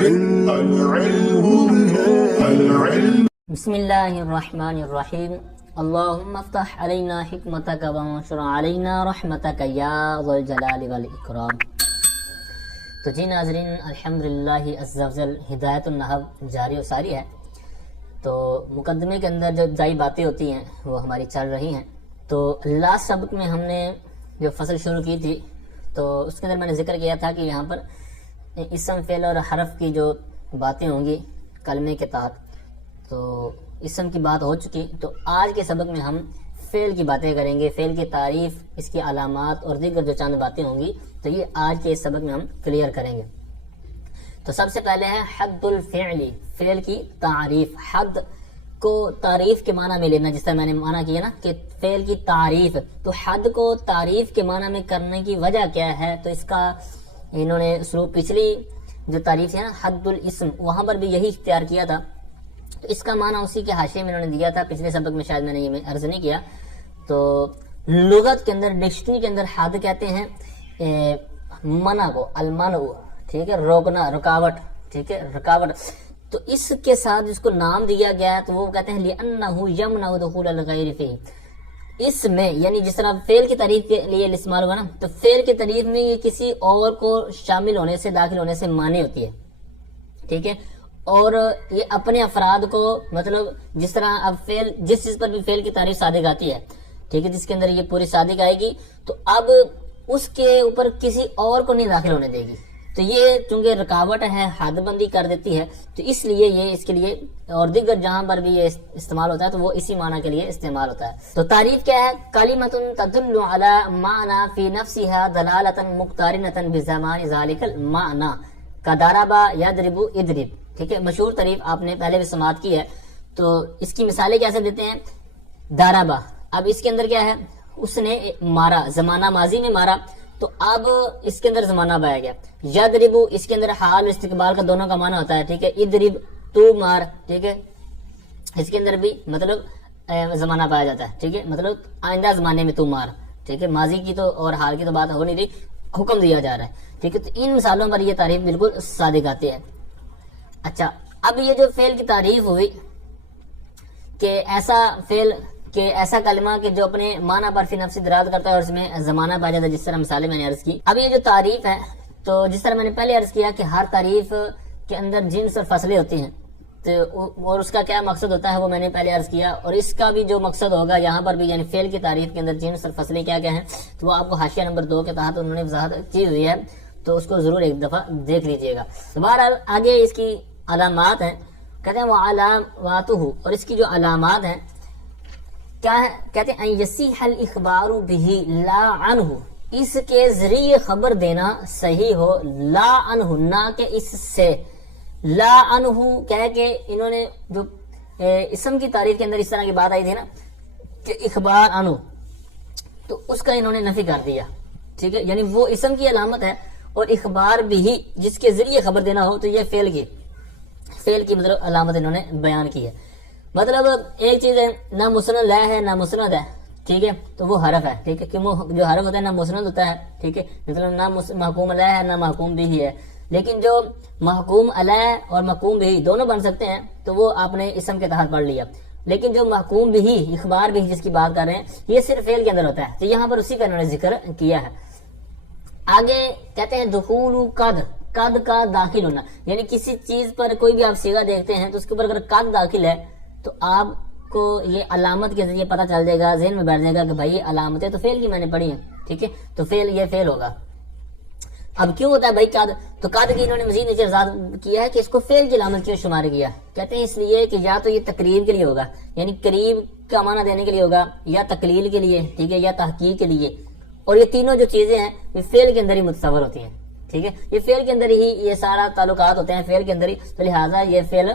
بسم اللہ الرحمن الرحیم اللہم افتح علینا حکمتک وانشر علینا رحمتک یا ذو الجلال والاکرام۔ تو جی ناظرین، الحمدللہ عز و جل ہدایت النحو جاری و ساری ہے۔ تو مقدمے کے اندر جو ابتدائی باتیں ہوتی ہیں وہ ہماری چل رہی ہیں۔ تو لاسٹ سبق میں ہم نے جو فصل شروع کی تھی تو اس کے اندر میں نے ذکر کیا تھا کہ یہاں پر اسم فعل اور حرف کی جو باتیں ہوں گی کلمے کے تحت، تو اسم کی بات ہو چکی۔ تو آج کے سبق میں ہم فعل کی باتیں کریں گے، فعل کی تعریف، اس کی علامات اور دیگر جو چند باتیں ہوں گی، تو یہ آج کے اس سبق میں ہم کلیئر کریں گے۔ تو سب سے پہلے ہے حد الفعل، فعل کی تعریف۔ حد کو تعریف کے معنی میں لینا، جس طرح میں نے معنی کیا نا کہ فعل کی تعریف، تو حد کو تعریف کے معنی میں کرنے کی وجہ کیا ہے؟ تو اس کا انہوں نے اسلوب پچھلی جو تعریف ہے نا حد الاسم، وہاں پر بھی یہی اختیار کیا تھا۔ تو اس کا معنی اسی کے حاشیے میں انہوں نے دیا تھا، پچھلے سبق میں شاید میں نے یہ عرض نہیں کیا۔ تو لغت کے اندر، ڈکشنری کے اندر حد کہتے ہیں منع کو، المنع، ٹھیک ہے، روکنا، رکاوٹ، ٹھیک ہے، رکاوٹ۔ تو اس کے ساتھ جس کو نام دیا گیا ہے تو وہ کہتے ہیں لِأَنَّهُ يَمْنَعُ دُخُولَ الْغَيْرِ فِيهِ۔ اس میں یعنی جس طرح فعل کی تعریف کے لیے استعمال ہوا نا، تو فعل کی تعریف میں یہ کسی اور کو شامل ہونے سے، داخل ہونے سے مانع ہوتی ہے، ٹھیک ہے۔ اور یہ اپنے افراد کو، مطلب جس طرح اب فعل، جس چیز پر بھی فعل کی تعریف صادق آتی ہے، ٹھیک ہے، جس کے اندر یہ پوری صادق آئے گی، تو اب اس کے اوپر کسی اور کو نہیں داخل ہونے دے گی۔ تو یہ چونکہ رکاوٹ ہے، حد بندی کر دیتی ہے، تو اس لیے یہ اس کے لیے، اور دیگر جہاں پر بھی یہ استعمال ہوتا ہے تو وہ اسی معنی کے لیے استعمال ہوتا ہے۔ تو تعریف کیا ہے؟ کلمۃ تدل علی معنی فی نفسها دلالۃ مقترنۃ بزمان ذلک المعنی کضرب یضرب اضرب، ٹھیک ہے، مشہور تعریف آپ نے پہلے بھی سماعت کی ہے۔ تو اس کی مثالیں کیسے دیتے ہیں؟ ضربہ، اب اس کے اندر کیا ہے؟ اس نے مارا، زمانہ ماضی میں مارا، تو اب اس کے اندر زمانہ اب آیا گیا۔ یضرب، اس کے اندر حال اور استقبال کا دونوں کا معنی ہوتا ہے، ٹھیک ہے۔ اضرب، تو مار، ٹھیک ہے، اس کے اندر بھی مطلب زمانہ پایا جاتا ہے، ٹھیک ہے، مطلب آئندہ زمانے میں تو مار، ٹھیک ہے۔ ماضی کی تو اور حال کی تو بات ہو نہیں رہی، حکم دیا جا رہا ہے، ٹھیک ہے۔ تو ان مثالوں پر یہ تعریف بالکل صادق آتی ہے۔ اچھا، اب یہ جو فعل کی تعریف ہوئی کہ ایسا فعل، کہ ایسا کلمہ کہ جو اپنے معنی پر فی نفس دلالت کرتا ہے اور اس میں زمانہ پایا جاتا ہے، جس طرح مثالیں میں نے عرض کی۔ اب یہ جو تعریف ہے، تو جس طرح میں نے پہلے عرض کیا کہ ہر تعریف کے اندر جنس اور فصلیں ہوتی ہیں، تو اور اس کا کیا مقصد ہوتا ہے وہ میں نے پہلے عرض کیا، اور اس کا بھی جو مقصد ہوگا یہاں پر بھی، یعنی فعل کی تعریف کے اندر جنس اور فصلیں کیا کیا ہیں، تو وہ آپ کو حاشیہ نمبر 2 کے تحت انہوں نے وضاحت کی ہوئی ہے، تو اس کو ضرور ایک دفعہ دیکھ لیجئے گا۔ تو بہرحال آگے اس کی علامات ہیں، کہتے ہیں وہ علاماتہ، اور اس کی جو علامات ہیں کیا ہے؟ کہتے ہیں ان یصح الاخبار به لا عنہ، اس کے ذریعے خبر دینا صحیح ہو، لا عنہ، نہ کہ اس سے، لا عنہ کہہ کے انہوں نے جو اسم کی تعریف کے اندر اس طرح کی بات آئی تھی نا کہ اخبار عنہ، تو اس کا انہوں نے نفی کر دیا، ٹھیک ہے، یعنی وہ اسم کی علامت ہے، اور اخبار بھی جس کے ذریعے خبر دینا ہو، تو یہ فعل کی مطلب علامت انہوں نے بیان کی ہے۔ مطلب ایک چیز ہے، نہ مسند لا ہے نہ مسند ہے، ٹھیک ہے، تو وہ حرف ہے، ٹھیک ہے، کہ جو حرف ہوتا ہے نہ مسند ہوتا ہے، ٹھیک ہے، مطلب نہ محکوم علیہ ہے نہ محکوم بھی ہے، لیکن جو محکوم علیہ اور محکوم بھی دونوں بن سکتے ہیں، تو وہ آپ نے اسم کے تحت پڑھ لیا۔ لیکن جو محکوم بھی، اخبار بھی جس کی بات کر رہے ہیں، یہ صرف فعل کے اندر ہوتا ہے، تو یہاں پر اسی کا انہوں نے ذکر کیا ہے۔ آگے کہتے ہیں دخول قد کا داخل ہونا، یعنی کسی چیز پر کوئی بھی آپ صیغہ دیکھتے ہیں تو اس کے اوپر اگر قد داخل ہے تو آپ کو یہ علامت کے ذریعے پتہ چل جائے گا، ذہن میں بیٹھ جائے گا کہ بھائی یہ علامتیں تو فعل کی میں نے پڑھی ہیں، ٹھیک ہے، تو یہ فعل ہوگا۔ اب کیوں ہوتا ہے بھائی قد؟ تو قد کی انہوں نے مزید نیچے وضاحت کیا ہے کہ اس کو فعل کی علامت کیوں شمار کیا، کہتے ہیں اس لیے کہ یا تو یہ تقریب کے لیے ہوگا، یعنی قریب کا معنی دینے کے لیے ہوگا، یا تقلیل کے لیے، ٹھیک ہے، یا تحقیق کے لیے، اور یہ تینوں جو چیزیں ہیں یہ فعل کے اندر ہی متصور ہوتی ہیں، ٹھیک ہے، یہ فعل کے اندر ہی یہ سارا تعلقات ہوتے ہیں، فعل کے اندر ہی، تو لہٰذا یہ فعل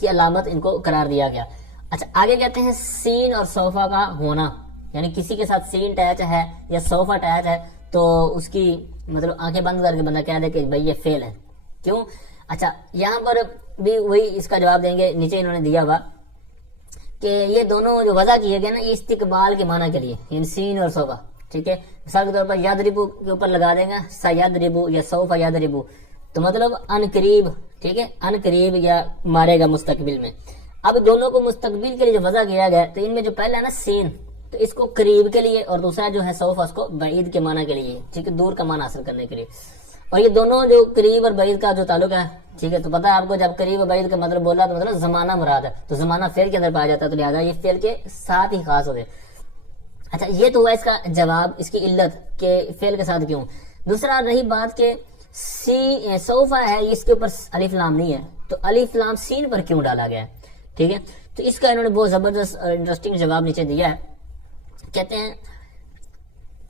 کی علامت ان کو قرار دیا گیا۔ اچھا، آگے کہتے ہیں سین اور صوفہ کا ہونا، یعنی کسی کے ساتھ سین اٹیچ ہے یا صوفہ اٹیچ ہے تو اس کی مطلب آنکھیں بند کر کے بندہ کہہ دے کہ بھائی یہ فعل ہے، کیوں؟ اچھا، یہاں پر بھی وہی اس کا جواب دیں گے، نیچے انہوں نے دیا ہوا کہ یہ دونوں جو وضع کیے گئے نا، یہ استقبال کے معنی کے لیے، یعنی سین اور صوفہ، ٹھیک ہے۔ مثال کے طور پر یضرب کے اوپر لگا دیں گا سیضرب یا سوف یضرب، تو مطلب ان قریب، ٹھیک ہے، ان قریب یا مارے گا مستقبل میں. اب دونوں کو مستقبل کے لیے جو وضع کیا گیا تو ان میں جو پہلا ہے نا سین، تو اس کو قریب کے لیے، اور دوسرا جو ہے سوف اس کو بعید کے معنی کے لیے، ٹھیک ہے، دور کا معنی حاصل کرنے کے لیے. اور یہ دونوں جو قریب اور بعید کا جو تعلق ہے، ٹھیک ہے، تو پتہ ہے آپ کو جب قریب اور بعید کا مطلب بولا تو مطلب زمانہ مراد ہے، تو زمانہ فعل کے اندر پایا جاتا ہے، تو لہٰذا یہ فعل کے ساتھ ہی خاص ہوتے. اچھا یہ تو ہوا اس کا جواب، اس کی علت کہ فعل کے ساتھ کیوں. دوسرا رہی بات کہ سوفا ہے، اس کے اوپر الف لام نہیں ہے، تو الف لام سین پر کیوں ڈالا گیا ہے، ٹھیک ہے. تو اس کا انہوں نے بہت زبردست اور انٹرسٹنگ جواب نیچے دیا ہے. کہتے ہیں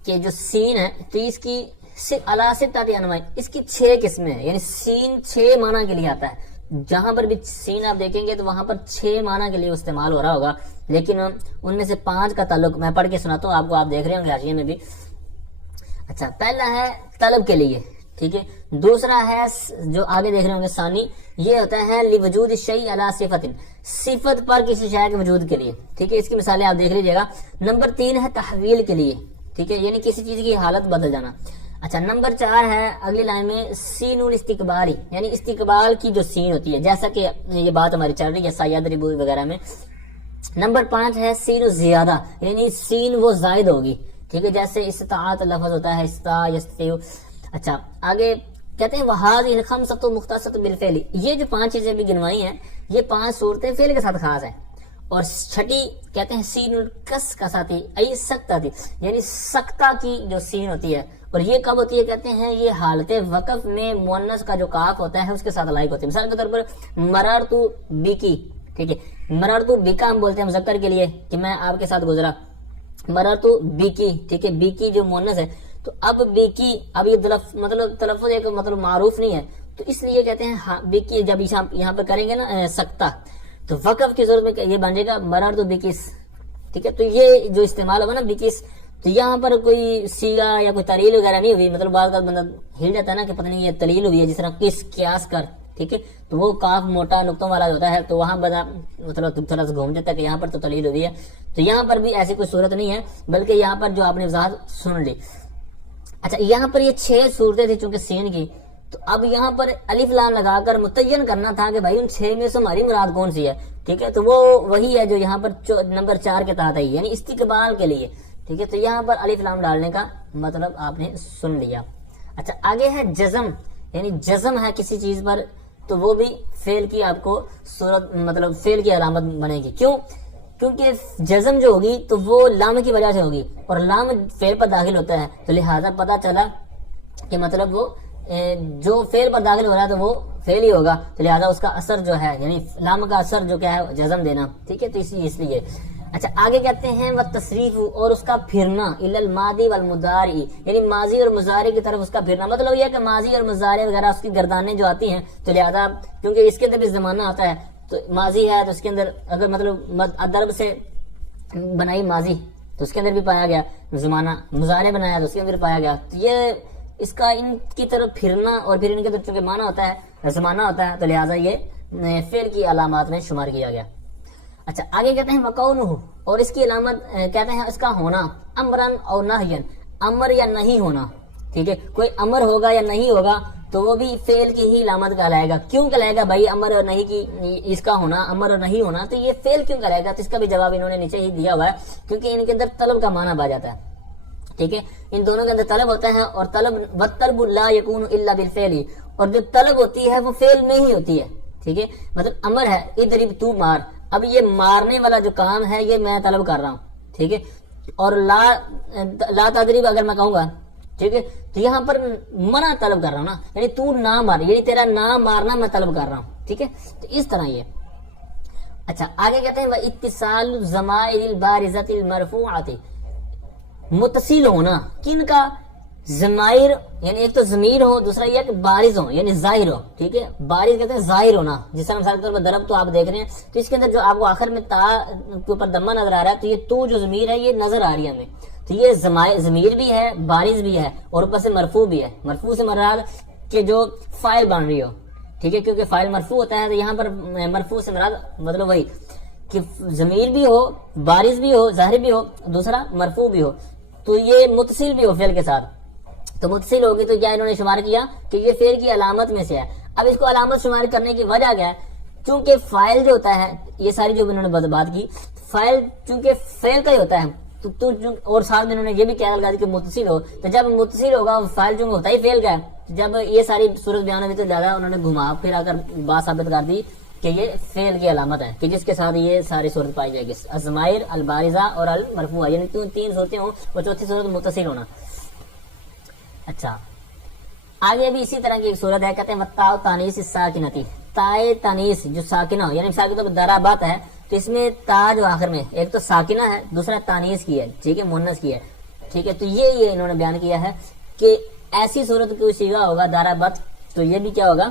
کہ جو سین ہے تو اس کی اس کی 6 قسمیں ہیں، یعنی سین 6 معنی کے لیے آتا ہے. جہاں پر بھی سین آپ دیکھیں گے تو وہاں پر 6 معنی کے لیے استعمال ہو رہا ہوگا، لیکن ان میں سے 5 کا تعلق میں پڑھ کے سناتا ہوں آپ کو، آپ دیکھ رہے ہوں گے حاشیے میں بھی. اچھا پہلا ہے طلب کے لیے، ٹھیک ہے. دوسرا ہے جو آگے دیکھ رہے ہوں گے ثانی، یہ ہوتا ہے لوجود الشیء علی صفت، صفت پر کسی شے کے وجود کے لیے، ٹھیک ہے. اس کی مثالیں آپ دیکھ لیجیے گا. نمبر 3 ہے تحویل کے لیے، ٹھیک ہے، یعنی کسی چیز کی حالت بدل جانا. اچھا نمبر 4 ہے اگلی لائن میں سین الاستقباری، یعنی استقبال کی جو سین ہوتی ہے، جیسا کہ یہ بات ہماری چل رہی ہے سیاد ربوی وغیرہ میں. نمبر 5 ہے سین الزیادہ، یعنی سین وہ زائد ہوگی، ٹھیک ہے، جیسے استطاعت لفظ ہوتا ہے استا یستطیع. اچھا آگے کہتے ہیں وہذہ الخمسۃ مختصۃ بالفعل، یہ جو 5 چیزیں بھی گنوائی ہیں یہ 5 صورتیں فعل کے ساتھ خاص ہیں. اور چھٹی کہتے ہیں سین الکس کا ساتھی ای سکتا تھی، یعنی سکتا کی جو سین ہوتی ہے، اور یہ کب ہوتی ہے کہتے ہیں یہ حالت وقف میں مؤنث کا جو کاف ہوتا ہے اس کے ساتھ لائق ہوتی ہے. مثال کے طور پر مررت بکی، ٹھیک ہے، مررت بکا ہم بولتے ہیں مذکر کے لیے کہ میں آپ کے ساتھ گزرا، مررت بکی، ٹھیک ہے، بکی جو مؤنث ہے. تو اب بیکی، اب یہ مطلب تلفظ ایک مطلب معروف نہیں ہے، تو اس لیے کہتے ہیں بیکی جب یہاں پہ کریں گے نا سکتا، تو وقف کی ضرورت میں یہ بن جائے گا مرر تو بیکس، ٹھیک ہے. تو یہ جو استعمال ہوگا نا بیکس، تو یہاں پر کوئی سیگا یا کوئی تلیل وغیرہ نہیں ہوئی، مطلب بعض بندہ ہل جاتا ہے نا کہ پتہ نہیں یہ تلیل ہوئی ہے، جس طرح کس قیاس کر، ٹھیک ہے، تو وہ کاف موٹا نقطوں والا ہوتا ہے، تو وہاں بندہ مطلب تھوڑا سا گھوم جاتا ہے کہ یہاں پر تو تلیل ہوئی ہے. تو یہاں پر بھی ایسی کوئی صورت نہیں ہے، بلکہ یہاں پر جو آپ نے وضاحت سن لی. اچھا یہاں پر یہ 6 صورتیں تھی چونکہ سین کی، تو اب یہاں پر الف لام لگا کر متعین کرنا تھا کہ بھائی ان 6 میں سے ہماری مراد کون سی ہے، ٹھیک ہے. تو وہ وہی ہے جو یہاں پر نمبر 4 کے تحت آئی، یعنی استقبال کے لیے، ٹھیک ہے. تو یہاں پر الف لام ڈالنے کا مطلب آپ نے سن لیا. اچھا آگے ہے جزم، یعنی جزم ہے کسی چیز پر، تو وہ بھی فعل کی آپ کو صورت مطلب فعل کی علامت بنے گی. کیوں؟ کیونکہ جزم جو ہوگی تو وہ لام کی وجہ سے ہوگی، اور لام فعل پر داخل ہوتا ہے، تو لہذا پتہ چلا کہ مطلب وہ جو فعل پر داخل ہو رہا ہے تو وہ فعل ہی ہوگا، تو لہذا اس کا اثر جو ہے یعنی لام کا اثر جو کیا ہے جزم دینا، ٹھیک ہے. تو اس لیے اچھا آگے کہتے ہیں والتصریف، اور اس کا پھرنا الی الماضی والمضارع، یعنی ماضی اور مضارع کی طرف اس کا پھرنا، مطلب یہ ہے کہ ماضی اور مضارع وغیرہ اس کی گردانیں جو آتی ہیں، تو لہذا کیونکہ اس کے اندر بھی زمانہ آتا ہے، تو ماضی ہے تو اس کے اندر اگر مطلب ضرب سے بنائی ماضی تو اس کے اندر بھی پایا گیا زمانہ، مضارع بنایا تو اس کے اندر پایا گیا. تو یہ اس کا ان کی طرف پھرنا، اور پھر ان کے طرف چونکہ معنی ہوتا ہے زمانہ ہوتا ہے، تو لہٰذا یہ فعل کی علامات میں شمار کیا گیا. اچھا آگے کہتے ہیں وقونہ، اور اس کی علامت کہتے ہیں اس کا ہونا امرن اور نہین، امر یا نہیں ہونا، ٹھیک ہے. کوئی امر ہوگا یا نہیں ہوگا تو وہ بھی فعل کی ہی علامت کہلائے گا. کیوں کہلائے گا بھائی امر اور نہیں کی اس کا ہونا، امر اور نہیں ہونا، تو یہ فعل کیوں کہلائے گا؟ تو اس کا بھی جواب انہوں نے نیچے ہی دیا ہوا ہے، کیونکہ ان کے اندر طلب کا معنی آ جاتا ہے، ٹھیک ہے. ان دونوں کے اندر طلب ہوتا ہے، اور طلب والطلب لا یکون الا بالفعل، اور جو طلب ہوتی ہے وہ فعل میں ہی ہوتی ہے، ٹھیک ہے. مطلب امر ہے اضرب تو مار، اب یہ مارنے والا جو کام ہے یہ میں طلب کر رہا ہوں، ٹھیک ہے. اور لا تضرب اگر میں کہوں گا، ٹھیک ہے، تو یہاں پر منع طلب کر رہا ہوں نا، یعنی تو نہ مار، یعنی تیرا نہ مارنا میں طلب کر رہا ہوں، ٹھیک ہے. تو اس طرح یہ. اچھا آگے کہتے ہیں واتصال الضمائر البارزۃ المرفوعۃ، متصل ہونا کن کا؟ ضمائر، یعنی ایک تو ضمیر ہو، دوسرا یہ کہ بارز ہو یعنی ظاہر ہو، ٹھیک ہے. بارز کہتے ہیں ظاہر ہونا، جس طرح مثال کے طور پر ضرب تو آپ دیکھ رہے ہیں، تو اس کے اندر جو آپ کو آخر میں تا کے اوپر دمہ نظر آ رہا ہے، تو یہ تو جو ضمیر ہے یہ نظر آ رہی ہے ہمیں، تو یہ ضمیر بھی ہے، بارز بھی ہے، اور اوپر سے مرفوع بھی ہے. مرفوع سے مراد کہ جو فاعل بن رہی ہو، ٹھیک ہے، کیونکہ فاعل مرفوع ہوتا ہے، تو یہاں پر مرفوع سے مراد مطلب وہی کہ ضمیر بھی ہو، بارز بھی ہو، ظاہر بھی ہو، دوسرا مرفوع بھی ہو، تو یہ متصل بھی ہو فعل کے ساتھ. تو متصل ہوگی تو کیا انہوں نے شمار کیا کہ یہ فعل کی علامت میں سے ہے. اب اس کو علامت شمار کرنے کی وجہ کیا ہے؟ چونکہ فاعل جو ہوتا ہے، یہ ساری جو انہوں نے بات کی، فاعل چونکہ فعل کا ہی ہوتا ہے تو اور ساتھ میں انہوں نے یہ بھی کہا لگا دی کہ متصل ہو، تو جب متصل ہوگا فاعل چونکہ ہوتا ہی فعل کا ہے، جب یہ ساری صورت بیان ہوئی تو زیادہ انہوں نے گھما پھرا کر بات ثابت کر دی کہ یہ فعل کی علامت ہے کہ جس کے ساتھ یہ ساری صورت پائی جائے گی، الضمائر، البارزہ اور المرفوعہ، یعنی تین صورتیں ہوں اور چوتھی صورت متصل ہونا. اچھا آگے بھی اسی طرح کی ایک صورت ہے، کہتے ہیں متاع تانیث الساکنتی، تائے تانیث جو ساکنہ ہو، یعنی مثال کے طور پر ضربت ہے تو اس میں تا جو آخر میں ایک تو ساکنہ ہے، دوسرا تانیث کی ہے، ٹھیک ہے، مؤنث کی ہے، ٹھیک ہے. تو یہ انہوں نے بیان کیا ہے کہ ایسی صورت کوئی صیغہ ہوگا ضربت تو یہ بھی کیا ہوگا،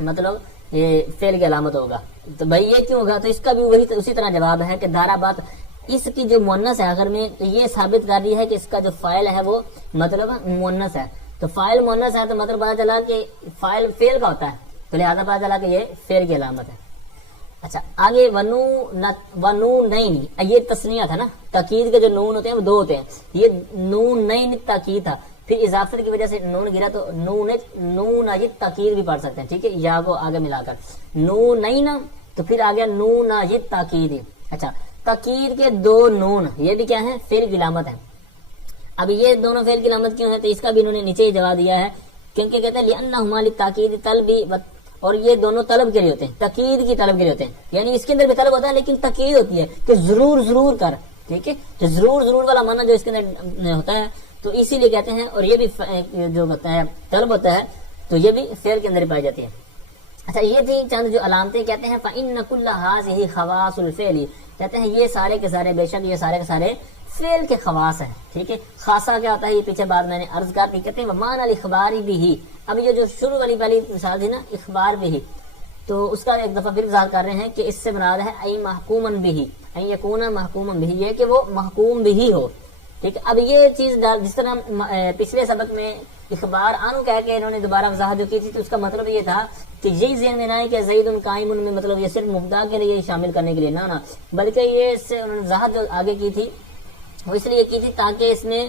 مطلب یہ فعل کی علامت ہوگا. تو بھائی یہ کیوں ہوگا؟ تو اس کا بھی وہی اسی طرح جواب ہے کہ ضربت اس کی جو مؤنث ہے آخر میں، تو یہ ثابت کر رہی ہے کہ اس کا جو فاعل ہے وہ مطلب مؤنث ہے. تو فاعل مؤنث ہے تو مطلب پتا چلا کہ فاعل فعل کا ہوتا ہے، تو لہذا پتا چلا کہ یہ فعل کی علامت ہے. اچھا آگے ونونین، یہ تسنیہ تھا نا، تاکید کے جو نون ہوتے ہیں وہ دو ہوتے ہیں، یہ نونین تاکید تھا، پھر اضافت کی وجہ سے نون گرا تو نون تاکید بھی پڑھ سکتے ہیں، ٹھیک ہے، یا کو آگے ملا کر نونین، تو پھر آ گیا نون تاکید. اچھا تاکید کے دو نون یہ بھی کیا ہے؟ فعل کی علامت ہے. اب یہ دونوں فعل کی علامت کیوں ہے؟ تو اس کا بھی انہوں نے نیچے ہی جواب دیا ہے، کیونکہ کہتے ہیں لأنہما للتاکید طلبی، اور یہ دونوں طلب کے لیے ہوتے ہیں، تاکید کی طلب کے لیے ہوتے ہیں، یعنی اس کے اندر بھی طلب ہوتا ہے لیکن تاکید ہوتی ہے کہ ضرور کر، ٹھیک ہے، تو ضرور والا معنی جو اس کے اندر ہوتا ہے تو اسی لیے کہتے ہیں. اور یہ بھی جو ہوتا ہے طلب ہوتا ہے تو یہ بھی فعل کے اندر پائی جاتی ہے. اچھا یہ تھی چند جو علامتیں، کہتے ہیں فإن كل هذه خواص الفعل، کہتے ہیں یہ سارے کے سارے بے شک یہ سارے کے سارے فعل کے خواص ہیں، ٹھیک ہے. خاصہ کیا ہوتا ہے یہ پیچھے بعد میں نے عرض کر دی. کہتے ہیں ومان الاخبار بھی، اب یہ جو شروع والی پہلی مثال تھی نا اخبار بھی، تو اس کا ایک دفعہ پھر وضاحت کر رہے ہیں کہ اس سے مراد ہے ای محکوما بھی، ای یکون محکوما بھی، یہ کہ وہ محکوم بھی ہو، ٹھیک ہے. اب یہ چیز جس طرح پچھلے سبق میں اخبار عنہ کہہ کے انہوں نے دوبارہ وضاحت جو کی تھی، تو اس کا مطلب یہ تھا کہ یہی ذہن میں نہ ہے کہ زید قائم میں مطلب یہ صرف مبتدا کے لیے شامل کرنے کے لیے نہ، بلکہ یہ اس سے انہوں نے وضاحت جو آگے کی تھی وہ اس لیے کی تھی تاکہ اس میں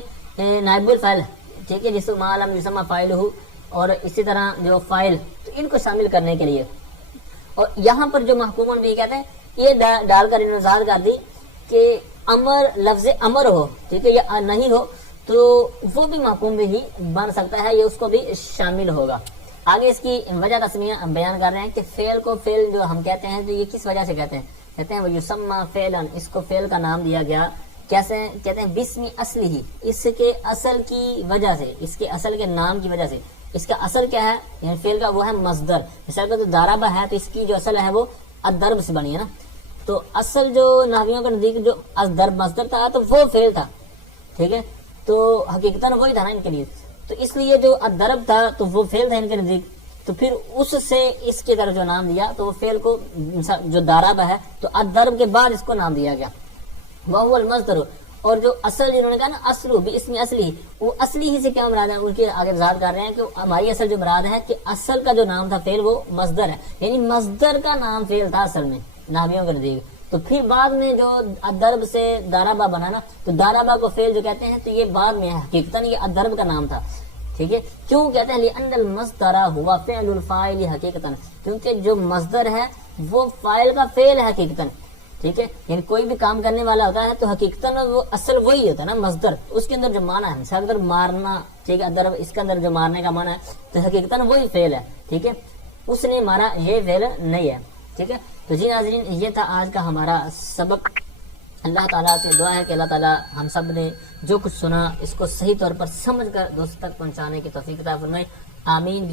نائب الفاعل، ٹھیک ہے، جس کو ما لم یسمى فاعلہ، اور اسی طرح جو فاعل، تو ان کو شامل کرنے کے لیے. اور یہاں پر جو محکومن بھی کہتے ہیں یہ ڈال کر انہوں نے وضاحت کر دی کہ امر لفظ امر ہو، ٹھیک ہے، یا نہیں ہو تو وہ بھی محکوم بھی بن سکتا ہے، یہ اس کو بھی شامل ہوگا. آگے اس کی وجہ تسمیہ بیان کر رہے ہیں کہ فعل کو فعل جو ہم کہتے ہیں تو یہ کس وجہ سے کہتے ہیں؟ کہتے ہیں وہ یسمى فعلا، اس کو فعل کا نام دیا گیا. کیسے؟ کہتے ہیں بسم اصلہ، اس کے اصل کی وجہ سے، اس کے اصل کے نام کی وجہ سے. اس کا اصل کیا ہے؟ یعنی فعل کا وہ ہے مصدر. مثال کا تو ضربہ ہے تو اس کی جو اصل ہے وہ الضرب سے بنی ہے نا، تو اصل جو نحویوں کے نزدیک جو الضرب مصدر تھا تو وہ فعل تھا، ٹھیک ہے، تو حقیقتاً وہی تھا نا ان کے لیے. تو اس لیے جو الضرب تھا تو وہ فعل تھا ان کے نزدیک، تو پھر اس سے اس کی طرف جو نام دیا تو وہ فعل کو جو ضرب ہے تو الضرب کے بعد اس کو نام دیا گیا وہ المصدر. اور جو اصل جنہوں نے کہا نا اصلو باسم اصلی، وہ اصلی ہی سے کیا مراد ہے؟ ان کے آگے وضاحت کر رہے ہیں کہ ہماری اصل جو مراد ہے کہ اصل کا جو نام تھا فعل وہ مصدر ہے، یعنی مصدر کا نام فعل تھا اصل میں نحویوں کے نزدیک. تو پھر بعد میں جو الضرب سے ضربہ بنا نا، تو ضربہ کو فعل جو کہتے ہیں تو یہ بعد میں ہے، حقیقتاً یہ الضرب کا نام تھا، ٹھیک ہے. کیوں کہتے ہیں لأن المصدر ہوا فعل الفاعل حقیقتاً، کیونکہ جو مصدر ہے وہ فاعل کا فعل ہے حقیقتاً، ٹھیک ہے. یعنی کوئی بھی کام کرنے والا ہوتا ہے تو حقیقتاً وہ اصل وہی ہوتا ہے نا مصدر، اس کے اندر جو معنی ہے، مثال اگر مارنا، ٹھیک ہے، ضرب اس کے اندر جو مارنے کا معنی ہے تو حقیقتاً وہی فعل ہے، ٹھیک ہے، اس نے مارا، یہ فعل نہیں ہے، ٹھیک ہے. تو جی ناظرین یہ تھا آج کا ہمارا سبق. اللہ تعالیٰ سے دعا ہے کہ اللہ تعالیٰ ہم سب نے جو کچھ سنا اس کو صحیح طور پر سمجھ کر دوست تک پہنچانے کی توفیق عطا فرمائے. آمین.